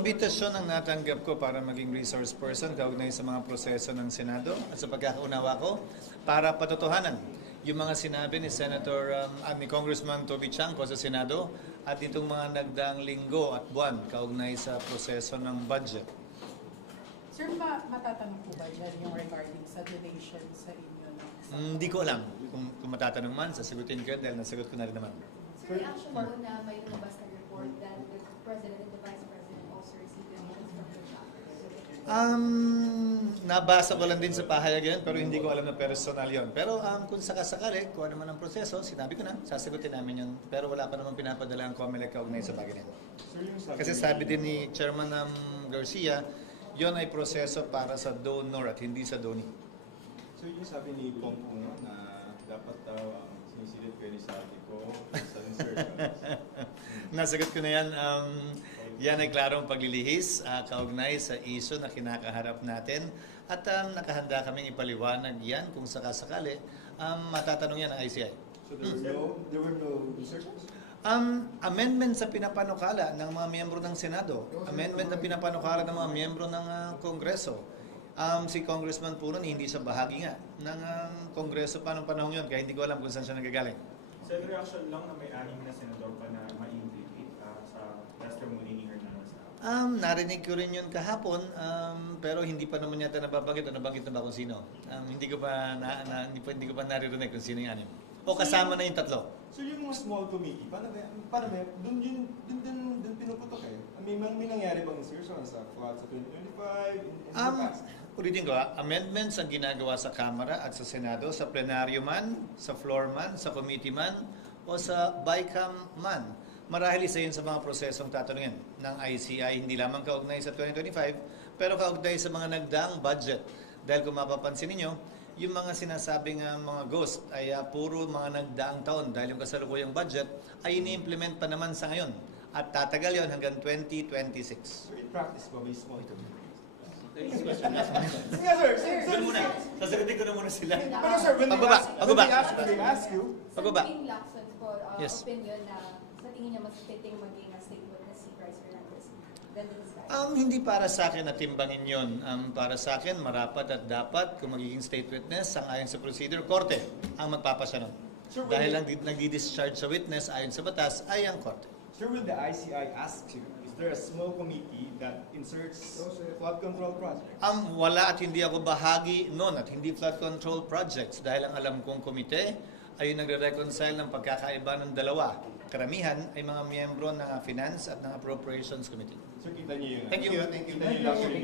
Imbitasyon ang natanggap ko para maging resource person kaugnay sa mga proseso ng Senado at sa pagkakaunawa ko para patotohanan yung mga sinabi ni ni Congressman Toby Chanco sa Senado at itong mga nagdaang linggo at buwan kaugnay sa proseso ng budget. Sir, matatanong po ba dyan yung regarding sa donation sa inyo? Hindi ko alam kung matatanong man, sasagutin ko dahil nasagot ko na rin naman. Sir, reaction mo na may lumabas na report that the President and the Vice President also received donations from the chapters? Nabasa ko lang din sa pahayag pero hindi ko alam na personal yon. Pero kung sakasakali, kung ano man ang proseso, sinabi ko na, sasagutin namin yun. Pero wala pa naman pinapadala ang COMELEC kaugnay sa bagay nito. Kasi sabi din ni Chairman Garcia, yon ay proseso para sa donor at hindi sa donee. So yung sabi ni Pong Uno na dapat daw sinisilip kayo ni Sabi ko sa insertions. Nasagot ko na yan. Yan ay klarong paglilihis kaugnay sa iso na kinakaharap natin. At nakahanda kaming ipaliwanag yan kung sakasakali. Matatanong yan ang ICI. So there were no insertions? Amendment sa pinapanukala ng mga miyembro ng Senado. Amendment na pinapanukala ng mga miyembro ng Kongreso. Si Congressman Puron hindi siya bahagi nga ng Kongreso pa nung panahon yun, kaya hindi ko alam kung saan siya nagagaling. Sa reaction lang na may 6 na senador pa na ma-implicate sa testimony ni Hernandez. Narinig ko rin yun kahapon, pero hindi pa naman yata nababanggit o nabanggit na ba kung sino. Hindi ko pa naririnig kung sino yung anim. O kasama na yung tatlo. So yung mga small committee, paano doon pinuputok eh? May nangyari bang insertions sa flood sa 2025? In the past? Ulitin ko, amendments ang ginagawa sa Kamara at sa Senado, sa plenaryo man, sa floor man, sa committee man, o sa BICAM man. Marahil isa yun sa mga prosesong tatanungin ng ICI, hindi lamang kaugnay sa 2025, pero kaugnay sa mga nagdaang budget. Dahil kung mapapansin ninyo, yung mga sinasabing mga ghost ay puro mga nagdaang taon dahil yung kasalukuyang budget ay ini-implement pa naman sa ngayon. At tatagal yon hanggang 2026. So in practice ba may small committee? Sige, sir. Doon muna. Sasagutin ko na muna sila. Pero sir, when they ask you, Pagbaba. Sir, King Lacson po, Yes. opinion na sa tingin niya mas fitting maging state witness si Bryce Hernandez than this guy. Hindi para sa akin na timbangin yun. Para sa akin, marapat at dapat kung magiging state witness, ayon sa procedure, korte ang magpapasya nun. Sure, Dahil lang nagdi-discharge sa witness ayon sa batas ay ang korte. sir, when the ICI asks you, is there a small committee that inserts flood control projects? Wala at hindi ako bahagi noon at hindi flood control projects dahil ang alam kong komite ay nagre-reconcile ng pagkakaiba ng dalawa. Karamihan ay mga miyembro ng Finance at ng Appropriations Committee. Sir, kita niyo yun. Thank you. Kita niyo yung luxury.